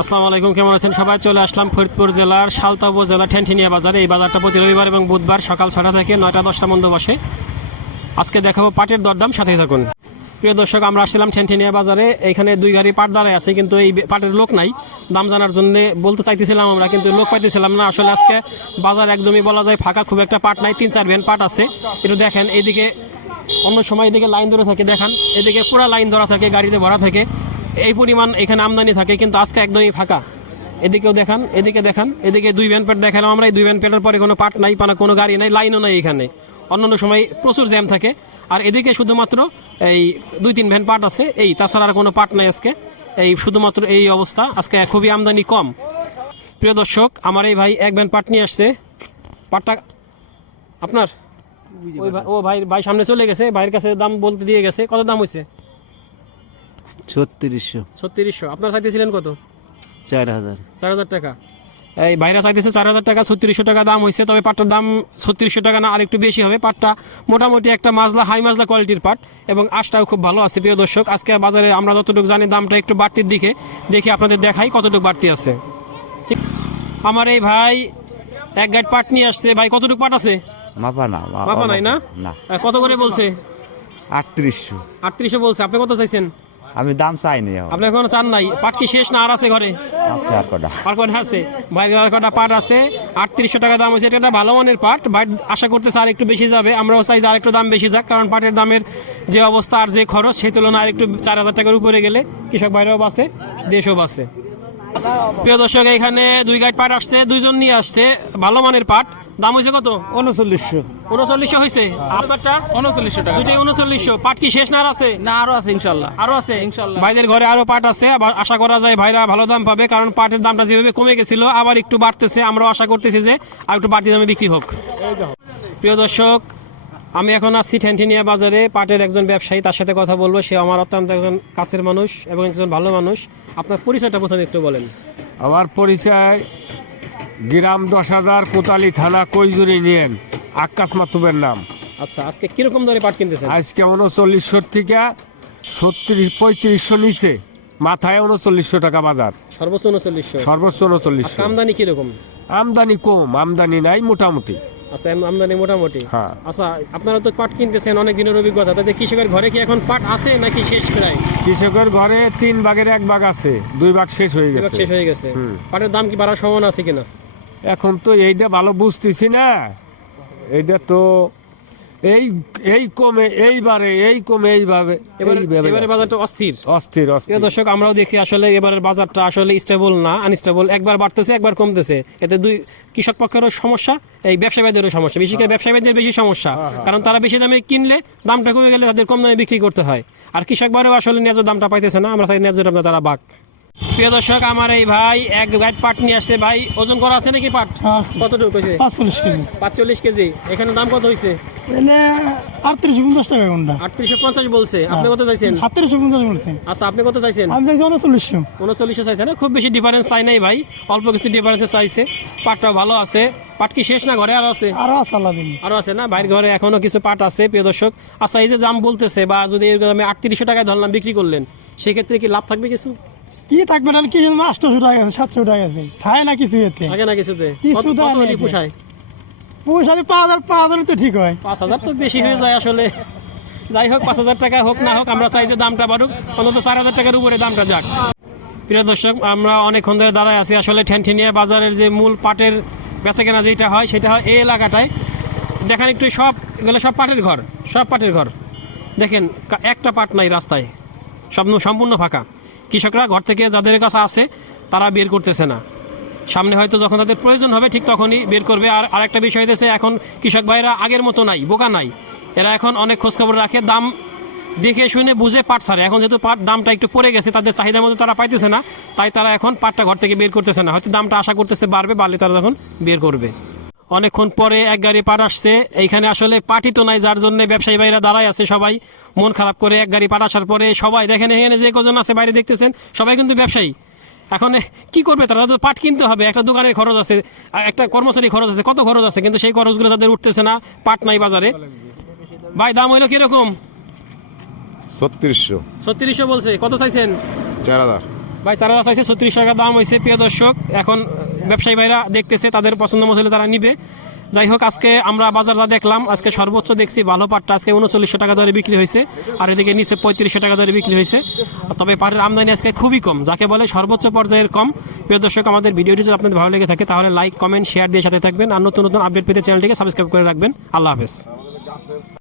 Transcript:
আসসালামু আলাইকুম, কেমন আছেন সবাই? চলে আসলাম ফরিদপুর জেলার সালতা উপজেলা ঠেনঠিনিয়া বাজারে। এই বাজারটা প্রতি রবিবার এবং বুধবার সকাল ছটা থেকে নয়টা দশটা বন্ধ বসে। আজকে দেখাবো পাটের দরদাম, সাথেই থাকুন। প্রিয় দর্শক, আমরা আসছিলাম ঠেনঠিনিয়া বাজারে। এখানে দুই গাড়ি পাট দাঁড়ায় আছে, কিন্তু এই পাটের লোক নাই। দাম জানার জন্য বলতে চাইতেছিলাম আমরা, কিন্তু লোক পাইতেছিলাম না। আসলে আজকে বাজার একদমই বলা যায় ফাঁকা, খুব একটা পাট নাই, তিন চার ভ্যান পাট আছে। একটু দেখেন এইদিকে অন্য সময় এদিকে লাইন ধরে থাকে, দেখান। এদিকে পুরো লাইন ধরা থাকে, গাড়িতে ভরা থাকে। এই পরিমাণ এখানে আমদানি থাকে কিন্তু আজকে একদমই ফাঁকা। এদিকেও দেখান এদিকে দেখান এদিকে দুই ভ্যান পেট দেখালাম আমরা এই দুই ভ্যান পেটের পরে কোনো পাট নাই পানা কোনো গাড়ি নাই লাইনও নাই এখানে। অন্যান্য সময় প্রচুর জ্যাম থাকে। আর এদিকে শুধুমাত্র এই দুই তিন ভ্যান পাট আছে এই তাছাড়া আর কোনো পাট নাই আজকে। এই শুধুমাত্র এই অবস্থা আজকে খুবই আমদানি কম। প্রিয় দর্শক আমার এই ভাই এক ভ্যান পাট নিয়ে আসছে। পাটটা আপনার? ও ভাই ভাই সামনে চলে গেছে ভাইয়ের কাছে দাম বলতে দিয়ে গেছে। কত দাম হয়েছে ছত্রিশশো। ছত্রিশশো। আপনার চাইতেছিলেন কত? চার হাজার। চার হাজার টাকা। এই ভাইরা চাইতেছে চার হাজার টাকা ছত্রিশশো টাকা দাম হয়েছে তবে পাটটার দাম ছত্রিশশো টাকা না আরেকটু বেশি হবে। পাটটা মোটামুটি একটা মাজলা হাই মাজলা কোয়ালিটির পাট এবং আশটাও খুব ভালো আছে প্রিয় দর্শক। আজকে বাজারে আমরা যতটুকু জানি দামটা একটু বাড়তির দিকে দেখি আপনাদের দেখাই কতটুকু বাড়তি আছে। আমার এই ভাই এক গাইড পাট নিয়ে আসছে। ভাই কতটুকু পাট আছে? মাপা না বাবা নাই না। কত করে বলছে? আটত্রিশশো। আটত্রিশশো বলছে। আপনি কত চাইছেন? আমি দাম চাইনি। আপনি এখনও চান নাই? পাট কি শেষ না আর আছে ঘরে? আছে আর কটা। আর কটা আছে? বাইরে আর কটা পাট আছে। আটত্রিশশো টাকা দাম হচ্ছে এটা একটা ভালো মানের পাট। বাইর আশা করতে আর একটু বেশি যাবে। আমরাও চাই যে আর একটু দাম বেশি যাক কারণ পাটের দামের যে অবস্থা আর যে খরচ সেই তুলনায় আর একটু চার হাজার টাকার উপরে গেলে কৃষক বাইরেও বাঁচে দেশও বাঁচে। প্রিয় দর্শক এখানে দুই গাইড পাট আসছে দুইজন নিয়ে আসছে। ভালো মানের পাট। দাম হয়েছে কত? উনচল্লিশশো উনচল্লিশশো হয়েছে। আপনারটা উনচল্লিশশো টাকা দুইটাই উনচল্লিশশো পাট কি শেষ না আর আছে? না আরও আছে ইনশাল্লাহ। আরও আছে? ইনশাল্লাহ। ভাইদের ঘরে আরও পাট আছে। আবার আশা করা যায় ভাইরা ভালো দাম পাবে কারণ পাটের দামটা যেভাবে কমে গেছিল আবার একটু বাড়তেছে। আমরা আশা করতেছি যে আর একটু বাড়তি দামে বিক্রি হোক। প্রিয় দর্শক আমি এখন আছি ঠেনঠিনিয়া বাজারে। পাটের একজন ব্যবসায়ী তার সাথে কথা বলব। সে আমার অত্যন্ত একজন কাছের মানুষ এবং একজন ভালো মানুষ। আপনার পরিচয়টা প্রথমে একটু বলেন। আমার পরিচয় গ্রাম দশ হাজার কোতালি থানা কৈজুরি নিয়েন। আকাশ মাতুবের নাম। আচ্ছা আজকে কীরকম দরে পাট কিনতেছেন? আজকে উনচল্লিশশো থেকে ছত্রিশ পঁয়ত্রিশশো নিচে। মাথায় উনচল্লিশশো টাকা বাজার। সর্বোচ্চ উনচল্লিশশো। সর্বোচ্চ উনচল্লিশশো। আমদানি কীরকম? আমদানি কম আমদানি নাই মোটামুটি। আচ্ছা আমদানি মোটামুটি। হ্যাঁ। আচ্ছা আপনারা তো পাট কিনতেছেন অনেক দিনের অভিজ্ঞতা। তাতে কৃষকের ঘরে কি এখন পাট আছে নাকি শেষ প্রায়? কৃষকের ঘরে তিন ভাগের এক ভাগ আছে দুই ভাগ শেষ হয়ে গেছে। শেষ হয়ে গেছে। পাটের দাম কি বাড়ার সম্ভাবনা আছে কিনা? এখন তো এইটা ভালো বুঝতেছি না। এইটা তো এই এই কমে এইবারে এই কমে এইভাবে এবারে এবারে। বাজারটা অস্থির। অস্থির অস্থির। দর্শক আমরাও দেখি আসলে এবারের বাজারটা আসলে স্টেবল না আনস্টেবল একবার বাড়তেছে একবার কমতেছে। এতে দুই কৃষক পক্ষেরও সমস্যা এই ব্যবসায়ীদেরও সমস্যা। বিশেষ করে ব্যবসায়ীদের বেশি সমস্যা কারণ তারা বেশি দামে কিনলে দামটা কমে গেলে তাদের কম দামে বিক্রি করতে হয়। আর কৃষক বারেও আসলে ন্যায্য দামটা পাইতেছে না আমরা চাই ন্যায্য দামটা তারা বাক প্রিয় দর্শক আমার এই ভাই এক গাইড পাট নিয়ে আসছে। ভাই ওজন করা আছে নাকি পাট? হ্যাঁ, কতটুকু হয়েছে পাঁচচল্লিশ কেজি। পাঁচচল্লিশ কেজি। এখানে দাম কত হয়েছে এনে পঞ্চাশ টাকা কোনটা আটত্রিশশো পঞ্চাশ বলছে। আপনি কত চাইছেন? সাতত্রিশশো পঞ্চাশ বলছেন আচ্ছা আপনি কত চাইছেন? আমি দেখছি উনচল্লিশশো। উনচল্লিশশো চাইছে খুব বেশি ডিফারেন্স চাই নাই ভাই। অল্প কিছু ডিফারেন্সে চাইছে। পাটটাও ভালো আছে। পাট কি শেষ না ঘরে আরও আছে? আরও দিন আরও আছে না? বাইরের ঘরে এখনও কিছু পাট আছে প্রিয় দর্শক। আচ্ছা এই যে দাম বলতেছে বা যদি এরকম আমি আটত্রিশশো টাকায় ধরলাম বিক্রি করলেন সেক্ষেত্রে কি লাভ থাকবে কিছু? কি থাকবে না কি জানি আটশোশো টাকা আছে সাতশো টাকা আছে খায় না কিছু এতে? থাকে না কিছুতে? কিছু নেই হলে এতে। পোষায়? পাঁচ হাজার পাঁচ হাজার তো ঠিক হয়। পাঁচ হাজার তো বেশি হয়ে যায় আসলে। যাই হোক পাঁচ হাজার টাকা হোক না হোক আমরা চাই যে দামটা বাড়ুক। অন্তত চার হাজার টাকার উপরে দামটা যাক। প্রিয় দর্শক আমরা অনেকক্ষণ ধরে দাঁড়ায় আছি আসলে ঠ্যানঠেনিয়া বাজারের যে মূল পাটের বেচাকেনা যেটা হয় সেটা হয় এই এলাকাটায়। দেখেন একটু সব এগুলো সব পাটের ঘর সব পাটের ঘর। দেখেন একটা পাট নাই রাস্তায়। সব সম্পূর্ণ ফাঁকা। কৃষকরা ঘর থেকে যাদের কাছে আছে, তারা বের করতেছে না। সামনে হয়তো যখন তাদের প্রয়োজন হবে, ঠিক তখনই বের করবে। আর আরেকটা বিষয় হইতেছে, এখন কৃষক ভাইরা আগের মতো নাই, বোকা নাই। এরা এখন অনেক খোঁজখবর রাখে, দাম দেখে শুনে বুঝে পাট ছাড়ে। এখন যেহেতু পাট দামটা একটু পড়ে গেছে, তাদের চাহিদা মতো তারা পাইতেছে না, তাই তারা এখন পাটটা ঘর থেকে বের করতেছে না। হয়তো দামটা আশা করতেছে বাড়বে, বাড়লে তারা তখন বের করবে। অনেকক্ষণ পরে এক গাড়ি পাট আসছে। এইখানে আসলে পাটই তো নাই যার জন্য ব্যবসায়ী ভাইরা দাঁড়ায় আছে সবাই। মন খারাপ করে এক গাড়ি পাট আসার পরে সবাই দেখেন এখানে যে কজন আছে বাইরে দেখতেছেন সবাই কিন্তু ব্যবসায়ী। এখন কি করবে তারা? তো পাট কিনতে হবে একটা দোকানের খরচ আছে একটা কর্মচারী খরচ আছে কত খরচ আছে? কিন্তু সেই খরচগুলো তাদের উঠতেছে না পাট নাই বাজারে। ভাই দাম হইল কীরকম? ছত্রিশশো। ছত্রিশশো বলছে কত চাইছেন? চার হাজার। ভাই চার হাজার চাইছে ছত্রিশ টাকা দাম হয়েছে প্রিয় দর্শক। এখন ব্যবসায়ী ভাইরা দেখতেছে, তাদের পছন্দ মতো হলে তারা নিবে। যাই হোক, আজকে আমরা বাজার যা দেখলাম, আজকে সর্বোচ্চ দেখছি ভালো পাটটা। আজকে উনচল্লিশশো টাকা দরে বিক্রি হয়েছে, আর এদিকে নিচে পঁয়ত্রিশশো টাকা দরে বিক্রি হয়েছে। তবে পাটের আমদানি আজকে খুবই কম, যাকে বলে সর্বোচ্চ পর্যায়ের কম। প্রিয় দর্শক, আমাদের ভিডিওটি যদি আপনাদের ভালো লেগে থাকে, তাহলে লাইক কমেন্ট শেয়ার দিয়ে সাথে থাকবেন। আর নতুন নতুন আপডেট পেতে চ্যানেলটিকে সাবস্ক্রাইব করে রাখবেন। আল্লাহ হাফেজ।